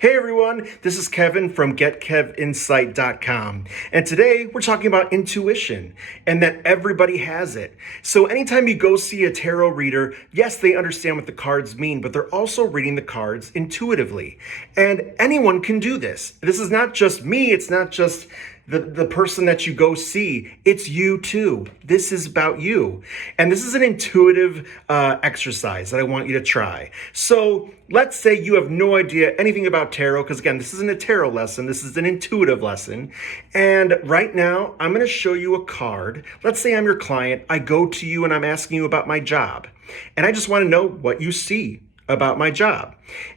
Hey everyone, this is Kevin from GetKevInsight.com. And today we're talking about intuition and that everybody has it. So anytime you go see a tarot reader, yes, they understand what the cards mean, but they're also reading the cards intuitively. And anyone can do this. This is not just me, it's not just the person that you go see, it's you too. This is about you. And this is an intuitive exercise that I want you to try. So let's say you have no idea anything about tarot, because again, this isn't a tarot lesson, this is an intuitive lesson. And right now, I'm gonna show you a card. Let's say I'm your client, I go to you and I'm asking you about my job. And I just wanna know what you see about my job.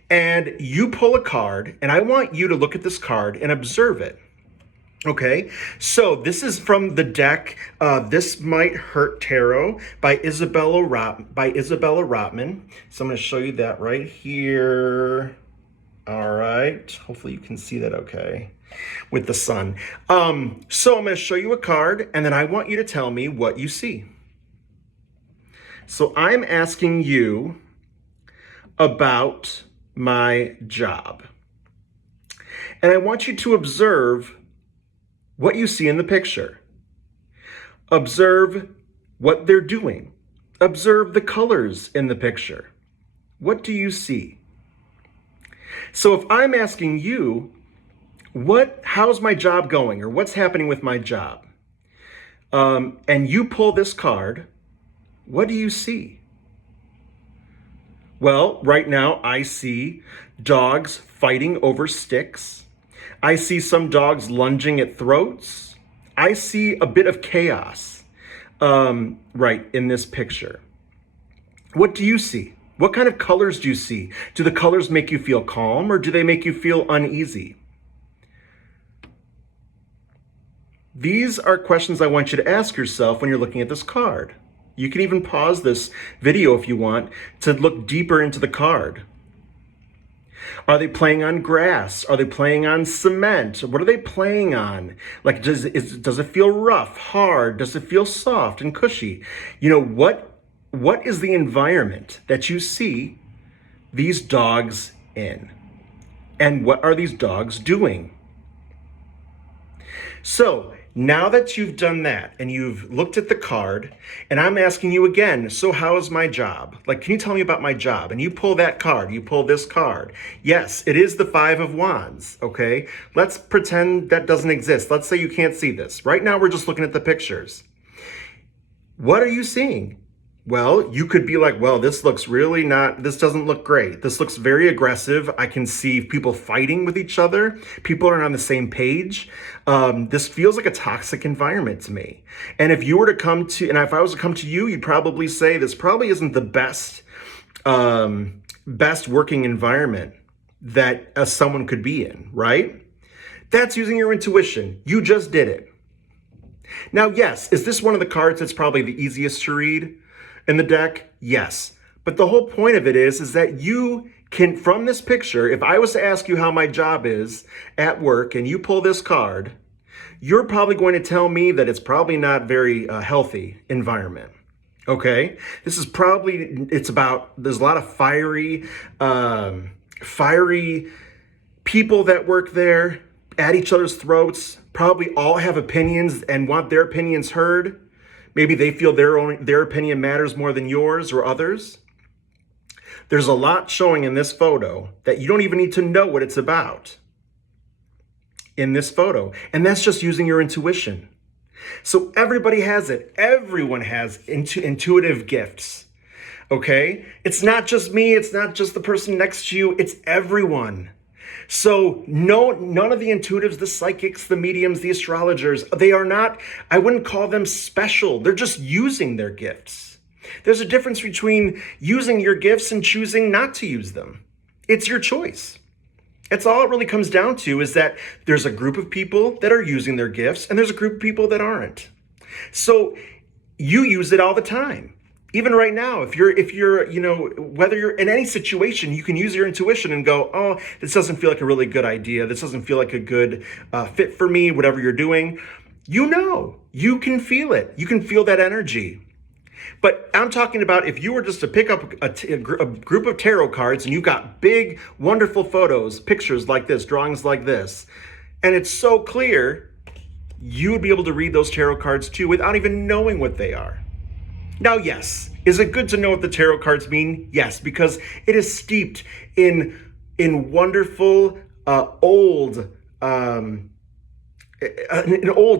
And you pull a card, and I want you to look at this card and observe it. Okay, so this is from the deck, This Might Hurt Tarot by Isabella Rotman. So I'm going to show you that right here. All right, hopefully you can see that okay with the sun. So I'm going to show you a card, and then I want you to tell me what you see. So I'm asking you about my job. And I want you to observe what you see in the picture. Observe what they're doing. Observe the colors in the picture. What do you see? So if I'm asking you, how's my job going, or what's happening with my job? And you pull this card, what do you see? Well, right now I see dogs fighting over sticks. I see some dogs lunging at throats. I see a bit of chaos right in this picture. What do you see? What kind of colors do you see? Do the colors make you feel calm, or do they make you feel uneasy? These are questions I want you to ask yourself when you're looking at this card. You can even pause this video if you want to look deeper into the card. Are they playing on grass? Are they playing on cement? What are they playing on? Like, does it feel rough, hard? Does it feel soft and cushy? You know, what is the environment that you see these dogs in? And what are these dogs doing? So now that you've done that and you've looked at the card, and I'm asking you again, so how is my job? Like, can you tell me about my job? And you pull that card, you pull this card. Yes, it is the Five of Wands, okay? Let's pretend that doesn't exist. Let's say you can't see this. Right now, we're just looking at the pictures. What are you seeing? Well, you could be like, well, this doesn't look great. This looks very aggressive. I can see people fighting with each other. People aren't on the same page. This feels like a toxic environment to me. And if I was to come to you, you'd probably say this probably isn't the best working environment that someone could be in, right? That's using your intuition. You just did it. Now, yes, is this one of the cards that's probably the easiest to read in the deck? Yes. But the whole point of it is that you can, from this picture, if I was to ask you how my job is at work and you pull this card, you're probably going to tell me that it's probably not very healthy environment. Okay? There's a lot of fiery people that work there at each other's throats, probably all have opinions and want their opinions heard. Maybe they feel their opinion matters more than yours or others. There's a lot showing in this photo that you don't even need to know what it's about in this photo. And that's just using your intuition. So everybody has it. Everyone has intuitive gifts. Okay? It's not just me. It's not just the person next to you. It's everyone. So none of the intuitives, the psychics, the mediums, the astrologers, I wouldn't call them special. They're just using their gifts. There's a difference between using your gifts and choosing not to use them. It's your choice. It's all it really comes down to, is that there's a group of people that are using their gifts and there's a group of people that aren't. So you use it all the time. Even right now, if you're, whether you're in any situation, you can use your intuition and go, oh, this doesn't feel like a really good idea. This doesn't feel like a good fit for me, whatever you're doing. You can feel it. You can feel that energy. But I'm talking about if you were just to pick up a group of tarot cards and you've got big, wonderful photos, pictures like this, drawings like this, and it's so clear, you would be able to read those tarot cards too without even knowing what they are. Now, yes, is it good to know what the tarot cards mean? Yes, because it is steeped in wonderful an old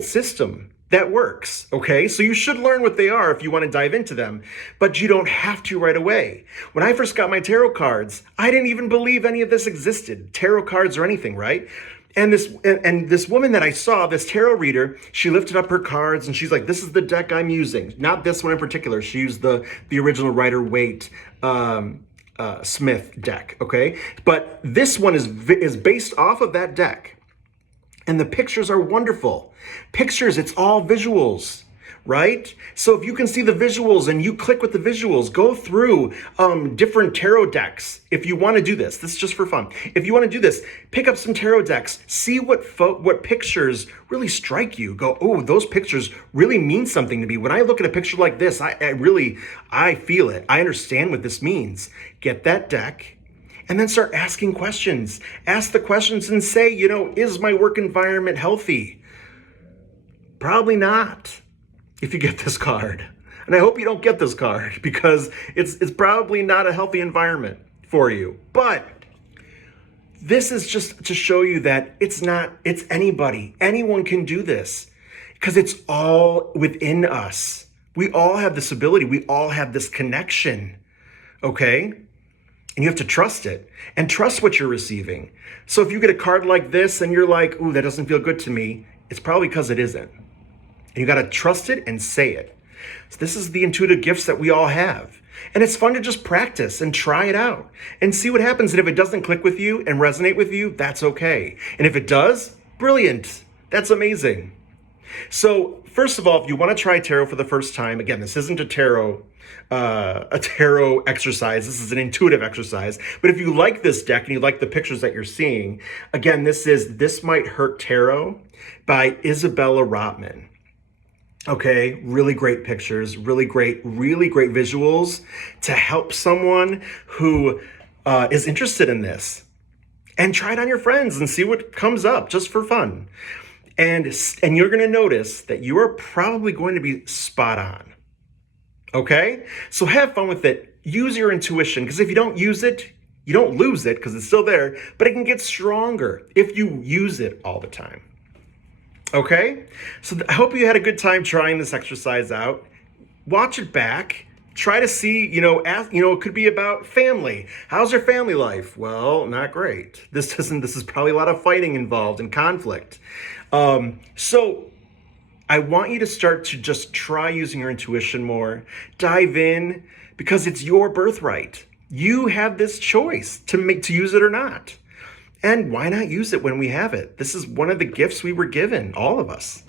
system that works, okay? So you should learn what they are if you want to dive into them, but you don't have to right away. When I first got my tarot cards, I didn't even believe any of this existed, tarot cards or anything, right? And this woman that I saw, this tarot reader, she lifted up her cards and she's like, "This is the deck I'm using." Not this one in particular. She used the original Rider-Waite Smith deck, okay? But this one is based off of that deck. And the pictures are wonderful. Pictures, it's all visuals, right? So if you can see the visuals and you click with the visuals, go through different tarot decks. If you want to do this is just for fun. If you want to do this, pick up some tarot decks, see what pictures really strike you. Go, oh, those pictures really mean something to me. When I look at a picture like this, I feel it. I understand what this means. Get that deck. And then start asking questions. Ask the questions and say, is my work environment healthy? Probably not if you get this card. And I hope you don't get this card because it's probably not a healthy environment for you. But this is just to show you that it's anybody. Anyone can do this because it's all within us. We all have this ability. We all have this connection, okay? And you have to trust it and trust what you're receiving. So if you get a card like this and you're like, "Ooh, that doesn't feel good to me," it's probably because it isn't. And you got to trust it and say it. So this is the intuitive gifts that we all have. And it's fun to just practice and try it out and see what happens. And if it doesn't click with you and resonate with you, that's okay. And if it does, brilliant. That's amazing. So first of all, if you want to try tarot for the first time, again, this isn't a tarot exercise. This is an intuitive exercise. But if you like this deck and you like the pictures that you're seeing, again, This Might Hurt Tarot by Isabella Rotman. Okay, really great pictures, really great visuals to help someone who is interested in this. And try it on your friends and see what comes up just for fun. And you're going to notice that you are probably going to be spot on. Okay? So have fun with it. Use your intuition, because if you don't use it, you don't lose it because it's still there, but it can get stronger if you use it all the time. Okay? So I hope you had a good time trying this exercise out. Watch it back. Try to see, it could be about family. How's your family life? Well, not great. This is probably a lot of fighting involved and conflict. So I want you to start to just try using your intuition more. Dive in, because it's your birthright. You have this choice to use it or not. And why not use it when we have it? This is one of the gifts we were given, all of us.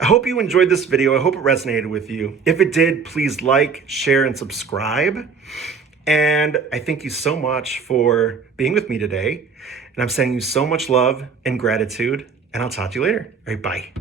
I hope you enjoyed this video. I hope it resonated with you. If it did, please like, share, and subscribe. And I thank you so much for being with me today. And I'm sending you so much love and gratitude. And I'll talk to you later. All right, bye.